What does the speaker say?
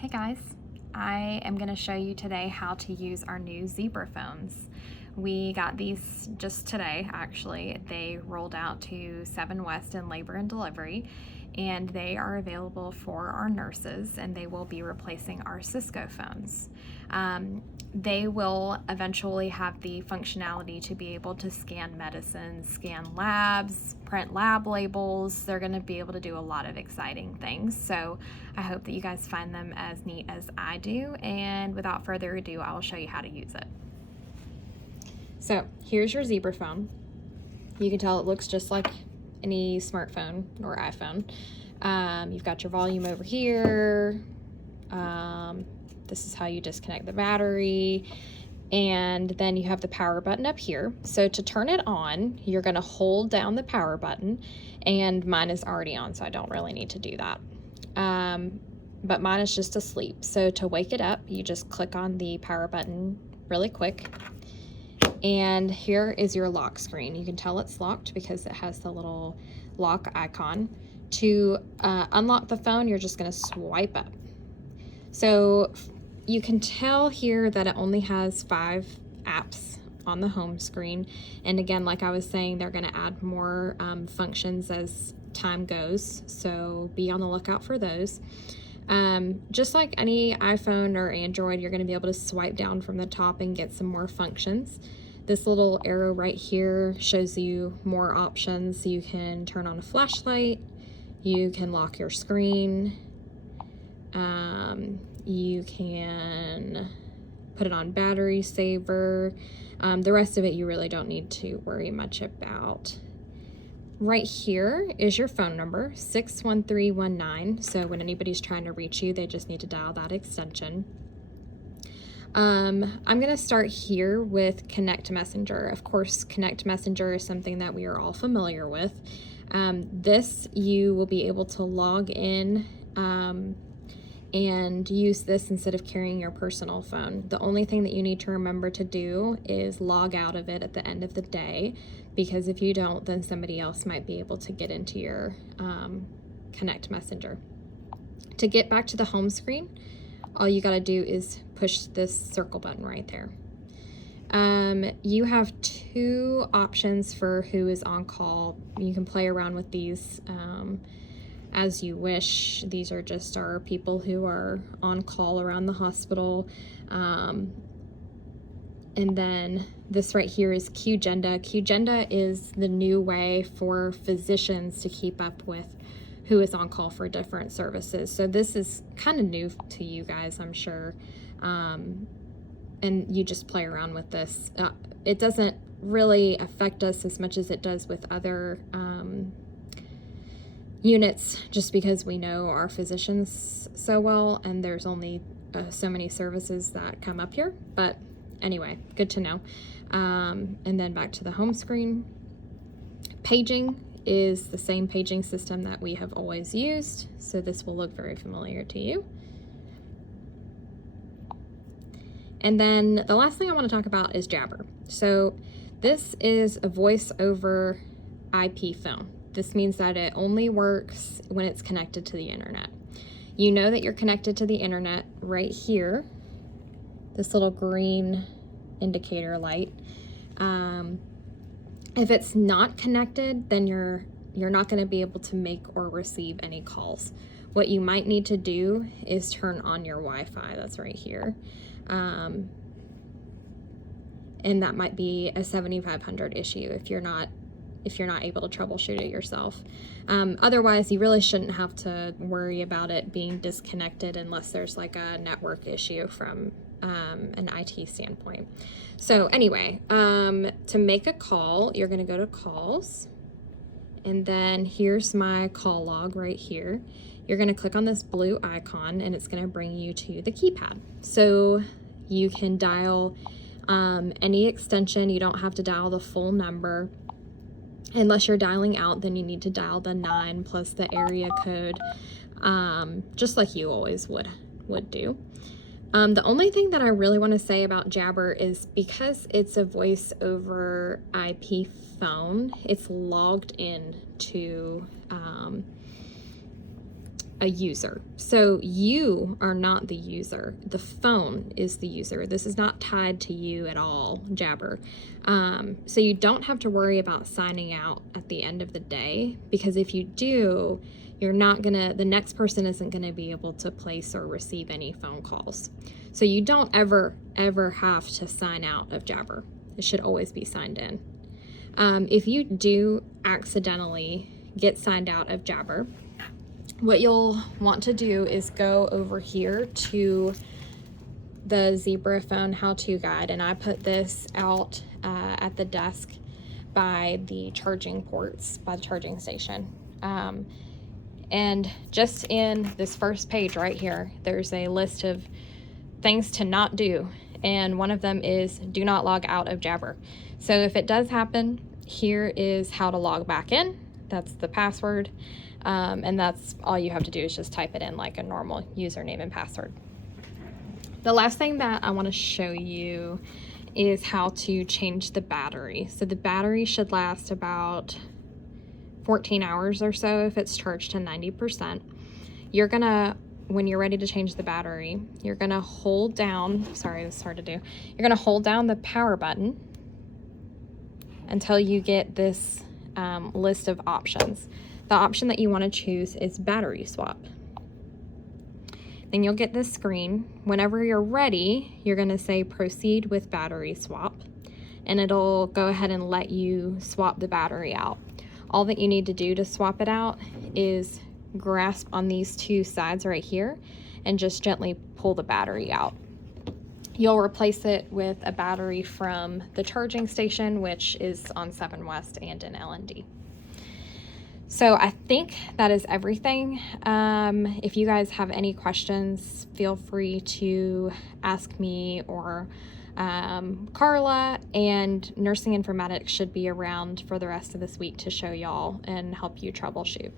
Hey guys, I am going to show you today how to use our new Zebra phones. We got these just today, actually. They rolled out to 7 West in labor and delivery, and they are available for our nurses, and they will be replacing our Cisco phones. They will eventually have the functionality to be able to scan medicines, scan labs, print lab labels. They're going to be able to do a lot of exciting things. So I hope that you guys find them as neat as I do. And without further ado, I will show you how to use it. So here's your Zebra phone. You can tell it looks just like any smartphone or iPhone. You've got your volume over here. This is how you disconnect the battery. And then you have the power button up here. So to turn it on, you're going to hold down the power button, and mine is already on, so I don't really need to do that. But mine is just asleep. So to wake it up, you just click on the power button really quick. And here is your lock screen. You can tell it's locked because it has the little lock icon. To unlock the phone, you're just going to swipe up. So you can tell here that it only has 5 apps on the home screen. And again, like I was saying, they're going to add more functions as time goes. So be on the lookout for those. Just like any iPhone or Android, you're going to be able to swipe down from the top and get some more functions. This little arrow right here shows you more options. You can turn on a flashlight. You can lock your screen. You can put it on battery saver. The rest of it you really don't need to worry much about. Right here is your phone number, 61319. So when anybody's trying to reach you, they just need to dial that extension. I'm going to start here with Connect Messenger. Of course, Connect Messenger is something that we are all familiar with. This you will be able to log in and use this instead of carrying your personal phone. The only thing that you need to remember to do is log out of it at the end of the day, because if you don't, then somebody else might be able to get into your Connect Messenger. To get back to the home screen, all you got to do is push this circle button right there. You have 2 options for who is on call. You can play around with these as you wish. These are just our people who are on call around the hospital. And then this right here is QGenda. QGenda is the new way for physicians to keep up with who is on call for different services. So this is kind of new to you guys, I'm sure. And you just play around with this. It doesn't really affect us as much as it does with other units, just because we know our physicians so well, and there's only so many services that come up here. But anyway, good to know. And then back to the home screen. Paging is the same paging system that we have always used, so this will look very familiar to you. And then the last thing I want to talk about is Jabber. So this is a voice over IP phone. This means that it only works when it's connected to the internet. You know that you're connected to the internet right here, this little green indicator light. If it's not connected, then you're not going to be able to make or receive any calls. What you might need to do is turn on your Wi-Fi. That's right here. And that might be a 7500 issue if you're not able to troubleshoot it yourself. Otherwise, you really shouldn't have to worry about it being disconnected unless there's like a network issue from an IT standpoint. So anyway, to make a call, you're going to go to calls, and then here's my call log right here. You're going to click on this blue icon, and it's going to bring you to the keypad. So you can dial any extension. You don't have to dial the full number. Unless you're dialing out, then you need to dial the 9 plus the area code, just like you always would do. The only thing that I really want to say about Jabber is because it's a voice over IP phone, it's logged in to a user. So you are not the user. The phone is the user. This is not tied to you at all, Jabber. So you don't have to worry about signing out at the end of the day, because if you do, the next person isn't gonna be able to place or receive any phone calls. So you don't ever have to sign out of Jabber. It should always be signed in. If you do accidentally get signed out of Jabber, what you'll want to do is go over here to the Zebra Phone how-to guide, and I put this out at the desk by the charging ports, by the charging station. And just in this first page right here, there's a list of things to not do, and one of them is do not log out of Jabber. So if it does happen, here is how to log back in. That's the password. And that's all you have to do is just type it in like a normal username and password. The last thing that I want to show you is how to change the battery. So the battery should last about 14 hours or so if it's charged to 90%. When you're ready to change the battery, you're gonna hold down, sorry, this is hard to do. You're gonna hold down the power button until you get this list of options. The option that you want to choose is battery swap. Then you'll get this screen. Whenever you're ready, you're going to say proceed with battery swap, and it'll go ahead and let you swap the battery out. All that you need to do to swap it out is grasp on these two sides right here and just gently pull the battery out. You'll replace it with a battery from the charging station, which is on 7 West and in L&D. So I think that is everything. If you guys have any questions, feel free to ask me or Carla, and Nursing Informatics should be around for the rest of this week to show y'all and help you troubleshoot.